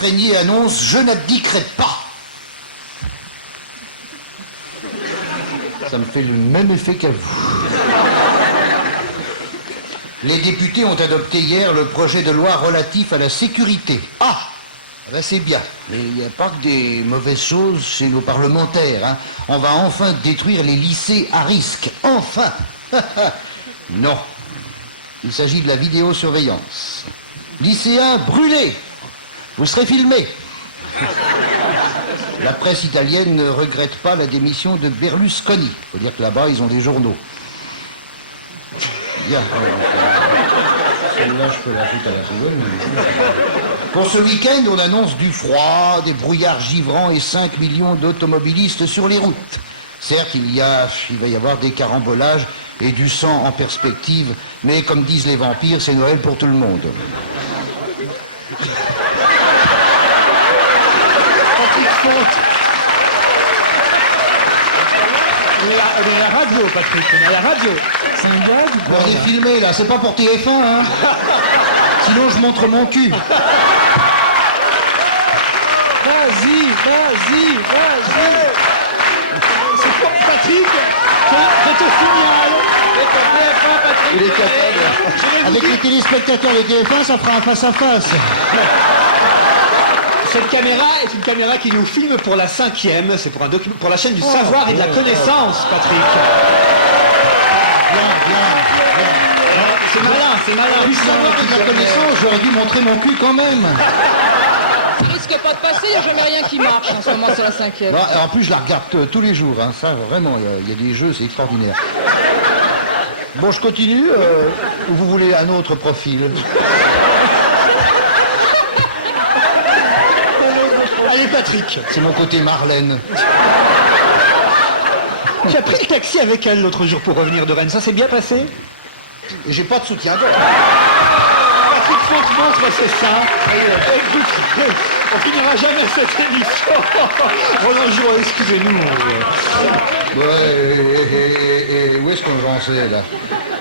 Régnier annonce « Je n'abdiquerai pas ». Ça me fait le même effet qu'à vous. Les députés ont adopté hier le projet de loi relatif à la sécurité. Ah, ben c'est bien. Mais il n'y a pas que des mauvaises choses chez nos parlementaires. Hein. On va enfin détruire les lycées à risque. Enfin. Non. Il s'agit de la vidéosurveillance. Lycéens brûlés. Vous serez filmés. La presse italienne ne regrette pas la démission de Berlusconi. Il faut dire que là-bas, ils ont des journaux. Bien. Celle-là, je peux la foutre à la seconde. Pour ce week-end, on annonce du froid, des brouillards givrants et 5 millions d'automobilistes sur les routes. Certes, il va y avoir des carambolages et du sang en perspective, mais comme disent les vampires, c'est Noël pour tout le monde. On est à la radio, Patrick, on est à la radio. C'est un gag. On est filmé là, c'est pas pour TF1, hein. Sinon je montre mon cul. Vas-y. C'est pour Patrick que je te signale. Il est capable. Avec les téléspectateurs de TF1, ça fera un face-à-face. Cette caméra est une caméra qui nous filme pour la 5e. C'est pour la chaîne du savoir et de la connaissance, Patrick. Bien. C'est malin. Du savoir et de la connaissance, j'aurais dû montrer mon cul quand même. Tu risques pas de passer, il n'y a jamais rien qui marche en ce moment sur la 5e. Bon, en plus, je la regarde tous les jours. Hein. Ça, vraiment, il y a des jeux, c'est extraordinaire. Bon, je continue. Ou vous voulez un autre profil? Allez, Patrick. C'est mon côté Marlène. Tu as pris le taxi avec elle l'autre jour pour revenir de Rennes. Ça s'est bien passé? Et j'ai pas de soutien-gorge. Patrick montre, c'est ça. Écoute, on finira jamais cette émission. Roland Giraud, excusez-nous. Ouais, où est-ce qu'on va en là?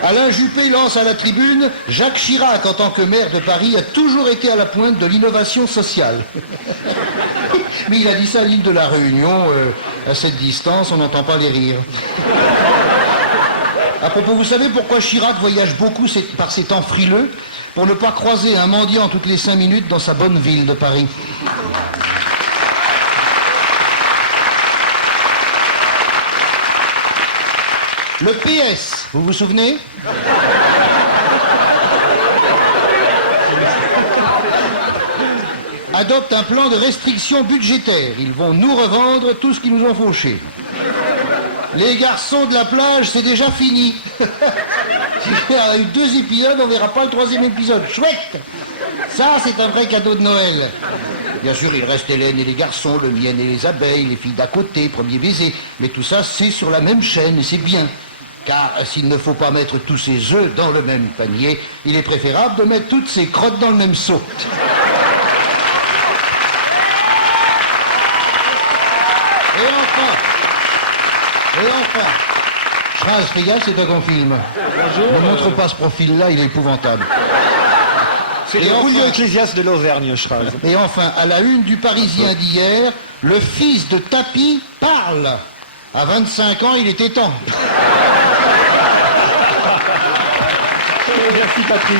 Alain Juppé lance à la tribune « Jacques Chirac, en tant que maire de Paris, a toujours été à la pointe de l'innovation sociale. » Mais il a dit ça à l'île de la Réunion, à cette distance, on n'entend pas les rires. À propos, vous savez pourquoi Chirac voyage beaucoup par ses temps frileux? Pour ne pas croiser un mendiant toutes les 5 minutes dans sa bonne ville de Paris. Le PS, vous vous souvenez? Adopte un plan de restriction budgétaire. Ils vont nous revendre tout ce qu'ils nous ont fauché. Les garçons de la plage, c'est déjà fini. Il y a eu 2 épisodes, on verra pas le 3e épisode. Chouette! Ça, c'est un vrai cadeau de Noël. Bien sûr, il reste Hélène et les garçons, le mien et les abeilles, les filles d'à côté, premier baiser. Mais tout ça, c'est sur la même chaîne et c'est bien. Car s'il ne faut pas mettre tous ses œufs dans le même panier, il est préférable de mettre toutes ses crottes dans le même seau. Et enfin, Chraz, fais gaffe, c'est toi qu'on filme. Ne montre pas ce profil-là, il est épouvantable. C'est le Julio Ecclésias de l'Auvergne, Chraz. Et enfin, à la une du Parisien d'hier, le fils de Tapi parle. À 25 ans, il était temps. Merci, Patrick.